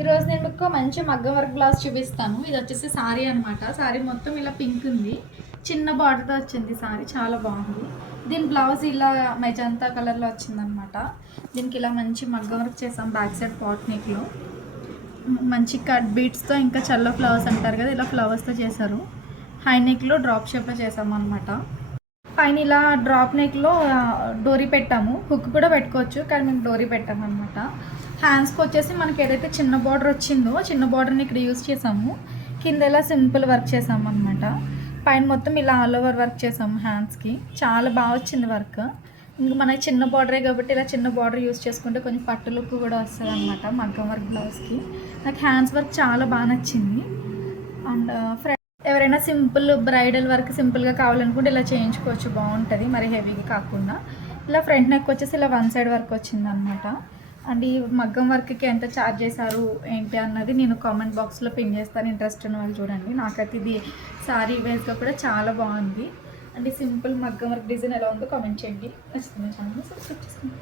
ఈరోజు నేను మీకు మంచి మగ్గం వర్క్ బ్లౌజ్ చూపిస్తాను. ఇది వచ్చేసి సారీ అనమాట. సారీ మొత్తం ఇలా పింక్ ఉంది, చిన్న బార్డర్తో వచ్చింది సారీ, చాలా బాగుంది. దీని బ్లౌజ్ ఇలా మెజంతా కలర్లో వచ్చిందనమాట. దీనికి ఇలా మంచి మగ్గం వర్క్ చేసాం. బ్యాక్ సైడ్ పాట్ నెక్లో మంచి కట్ బీట్స్తో, ఇంకా చల్ల ఫ్లవర్స్ అంటారు కదా, ఇలా ఫ్లవర్స్తో చేశారు. హై నెక్లో డ్రాప్ షేప్లో చేసాము అనమాట. పైన ఇలా డ్రాప్ నెక్లో డోరీ పెట్టాము. హుక్ కూడా పెట్టుకోవచ్చు, కానీ మేము డోరీ పెట్టాము అనమాట. హ్యాండ్స్కి వచ్చేసి మనకి ఏదైతే చిన్న బార్డర్ వచ్చిందో చిన్న బార్డర్ని ఇక్కడ యూజ్ చేసాము. కింద ఇలా సింపుల్ వర్క్ చేసాము అనమాట. పైన మొత్తం ఇలా ఆల్ ఓవర్ వర్క్ చేసాము హ్యాండ్స్కి. చాలా బాగా వచ్చింది వర్క్. ఇంకా మనకి చిన్న బార్డరే కాబట్టి ఇలా చిన్న బార్డర్ యూజ్ చేసుకుంటే కొంచెం పట్టు లుక్ కూడా వస్తుంది అనమాట మగ్గం వర్క్ బ్లౌజ్కి. నాకు హ్యాండ్స్ వర్క్ చాలా బాగా నచ్చింది. అండ్ ఎవరైనా సింపుల్ బ్రైడల్ వర్క్ సింపుల్గా కావాలనుకుంటే ఇలా చేయించుకోవచ్చు, బాగుంటుంది, మరి హెవీగా కాకుండా. ఇలా ఫ్రంట్ నెక్ వచ్చేసి ఇలా వన్ సైడ్ వర్క్ వచ్చింది అనమాట. అండ్ ఈ మగ్గం వర్క్కి ఎంత ఛార్జ్ చేశారు ఏంటి అన్నది నేను కామెంట్ బాక్స్లో పిన్ చేస్తాను, ఇంట్రెస్ట్ ఉన్న వాళ్ళు చూడండి. నాకైతే ఇది సారీ వేస్గా కూడా చాలా బాగుంది. అండ్ ఈ సింపుల్ మగ్గం వర్క్ డిజైన్ ఎలా ఉందో కామెంట్ చేయండి. నచ్చుతుంది ఛానల్ని సబ్స్క్రైబ్ చేసుకోండి.